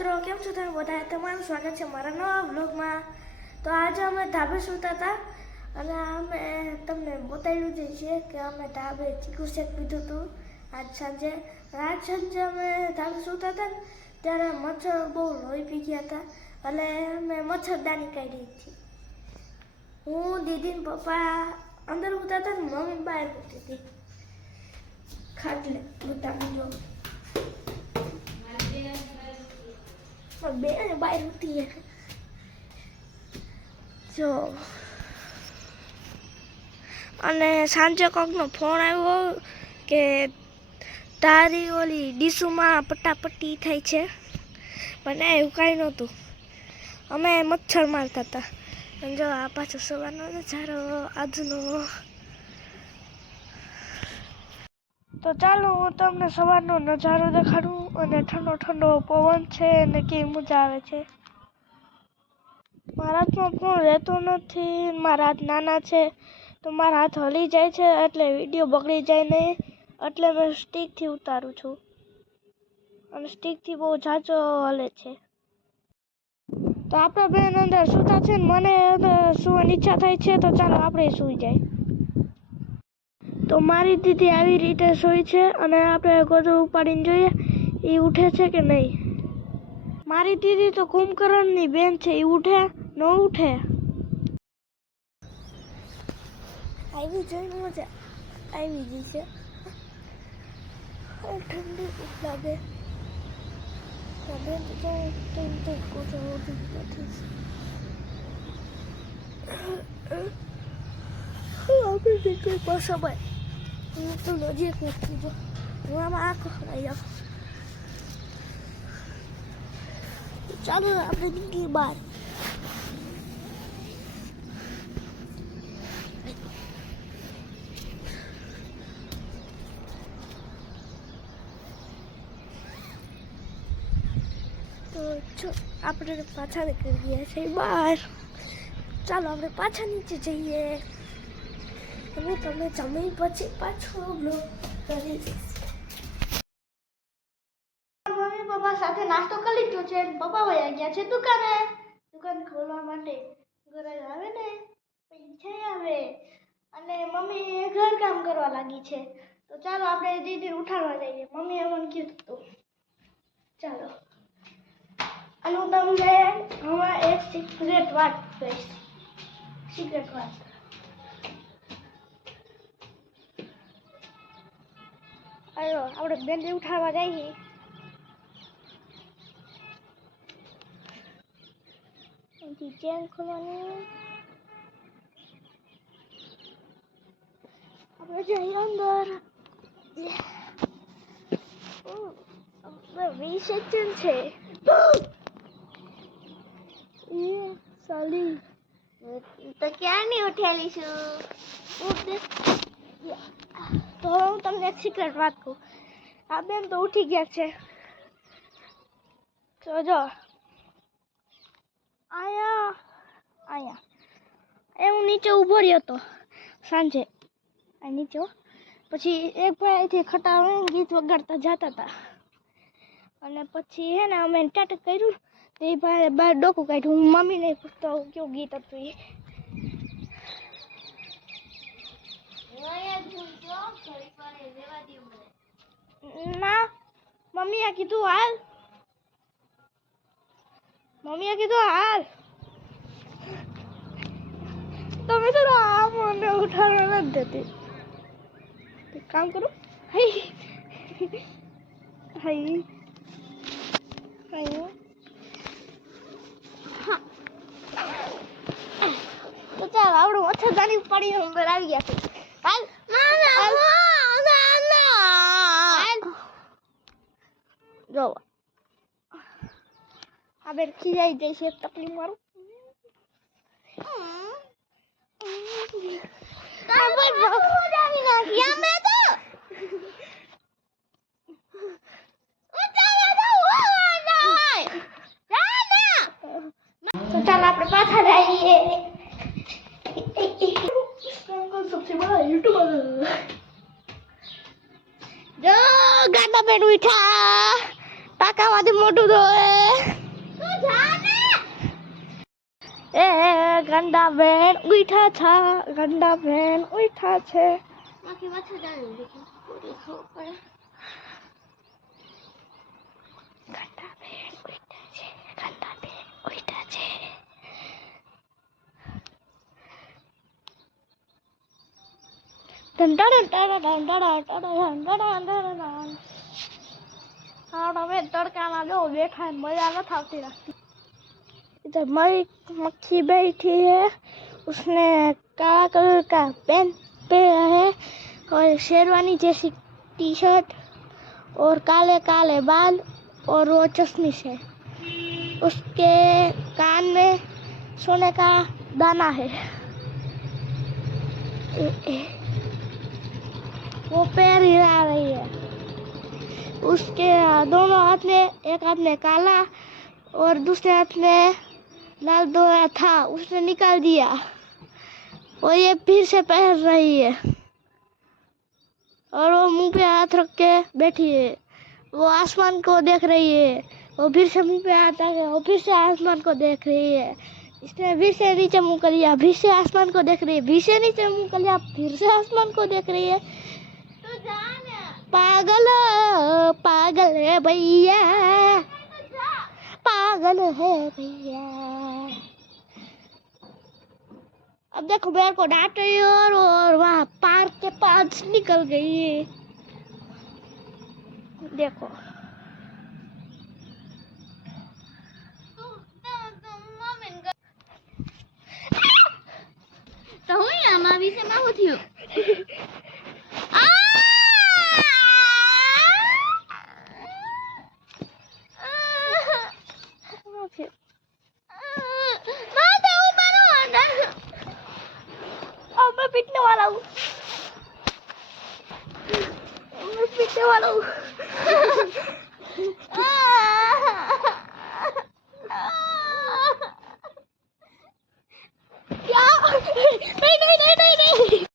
મિત્રો, કેમ છો તમે બધા તમારું સ્વાગત છે મારા નવા બ્લોગમાં તો આજે અમે ધાબે સૂતા હતા અને અમે તમને બતાવ્યું જ છે કે અમે ધાબે ચીકુ શેક પીધું હતું આજ સાંજે. આજ સાંજે અમે ધાબે સૂતા હતા ને, ત્યારે મચ્છર બહુ લોહી પી ગયા હતા. એટલે અમે મચ્છરદાની કાઢી હતી. હું, દીદી પપ્પા અંદર ઉતા ને મમ્મી બહાર ઉતી હતી ખાટલે ઉતા જો બે બહાર ઉતી જો અને સાંજે કોકનો ફોન આવ્યો કે તારી ઓલી ડીસુમાં પટ્ટાપટ્ટી થાય છે પણ એવું કાંઈ નહોતું અમે મચ્છર મારતા હતા જો આ પાછો સવારનો નજારો આજનો તો ચાલો હું તમને સવારનો નજારો દેખાડું અને ઠંડો ઠંડો પવન છે અને કેવી મજા આવે છે. મારા હાથમાં ફોન રહેતો નથી, મારા હાથ નાના છે, તો મારા હાથ હલી જાય છે એટલે વીડિયો બગડી જાય નહીં, એટલે મેં સ્ટીકથી ઉતારું છું. અને સ્ટીકથી બહુ ઝાઝો હલે છે. તો આપણા બેન અંદર સૂતા છે ને મને અંદર સુવાની ઈચ્છા થાય છે, તો ચાલો આપણે સૂઈ જાય. તો મારી દીદી આવી રીતે સૂઈ છે અને આપણે ગોદડું ઉપાડીને જોઈએ એ ઉઠે છે કે નહીં મારી દીદી તો કુંભકરણની બેન છે એ ઉઠે ન ઉઠે આવી જોઈ મજા આવી ગઈ છે ઠંડી લાગે બેન તો જાણે તેમ તો કોચા ઓછી નથી આપણે દીકરી પાસે ભાઈ નથી જો હું આમાં આંખો ખરાઈ જાઉં ચાલો આપણે નીકળી બહાર તો જો આપણે પાછા નીકળી ગયા છે બહાર ચાલો આપણે પાછા નીચે જઈએ અને તમે જમી પછી પાછો બ્લોગ કરી મમ્મી પપ્પા સાથે નાસ્તો કરી લીધો છે. પપ્પા વયા ગયા છે દુકાને. દુકાન ખોલવા માટે ઘરે આવે ને, પૈસા આવે. અને મમ્મી ઘર કામ કરવા લાગી છે. તો ચાલો આપણે દીદી ઉઠાડવા જઈએ. મમ્મીએ મને કીધું ચાલો. અને હું તમને હમણાં એક સિક્રેટ વાત કહીશ. સિક્રેટ વાત. અયો આપણે બેનને ઉઠાડવા જઈએ અહીંથી ચેન ખોલવાની આપણે જઈએ અંદર વીસ સેકન્ડ છે એ સાલી તો ક્યારની ઉઠેલી છું તો હું તમને એક સિક્રેટ વાત કહું. આ બેન તો ઉઠી ગયા છે. તો જો. આયા. આયા. એ હું નીચે ઊભો રહ્યો હતો. સાંજે. આ નીચે પછી એક ભાઈ અહીંથી ખટાવે ગીત વગાડતા જતા હતા. અને પછી હે ને અમે ટાટક કર્યું. તો એ ભાઈ બહાર ડોકું કાઢ્યું. હું મમ્મીને પૂછતો કેવું ગીત હતું એ. ના મમ્મીએ કીધું હાલ. મમ્મીએ કીધું હાલ. તમે તો આ મને ઉઠાડવા નથી દેતી. કામ કરો. હઈ. હઈ. હઈ. તો ચાલ, આવડું મચ્છરદાની પડી અંદર આવી ગયા છે. હાલ. આ બેન ખીજાઈ છે તકલીફ મારું ગાડા બેન ઉઠા ટાકામાંથી મોટું ધોવે એ ગંડા બેન ઉઠા છા ગંડા બેન ઉઠા છે બાકી વચ્ચે જાય દેખો પૂરી ખબર પડે ગંડા બેન ઉઠા છે ગંડા બેન ઉઠા છે तड़का जो बैठा है मजा न थाती रखती इधर मई मक्खी बैठी है उसने काला कलर का पेंट पहना है और शेरवानी जैसी टी शर्ट और काले काले बाल और वो चश्मी से उसके कान में सोने का दाना है ए- ए- वो पैर हिला रही है उसके दोनों हाथ में, एक हाथ में काला और दूसरे हाथ में लाल दो था, उसने निकाल दिया और ये फिर से पहन रही है और वो मुँह पे हाथ रख के बैठी है। वो आसमान को देख रही है, वो फिर से मुँह पे हाथ रखे वो फिर से आसमान को देख रही है। इसने फिर से नीचे मुँह कर लिया, फिर से आसमान को देख रही है, फिर से नीचे मुँह कर लिया, फिर से आसमान को देख रही है। पागल पागल है भैया તો જા पागल है भैया अब देखो मेरे को डांट रही है और, और वहाँ पार्क के पास निकल गई है देखो તું તો તો મમ્મીને ગ- તો હું આમાં વિશેમાં શું થયું ya! Nein, nein, nein, nein, nein!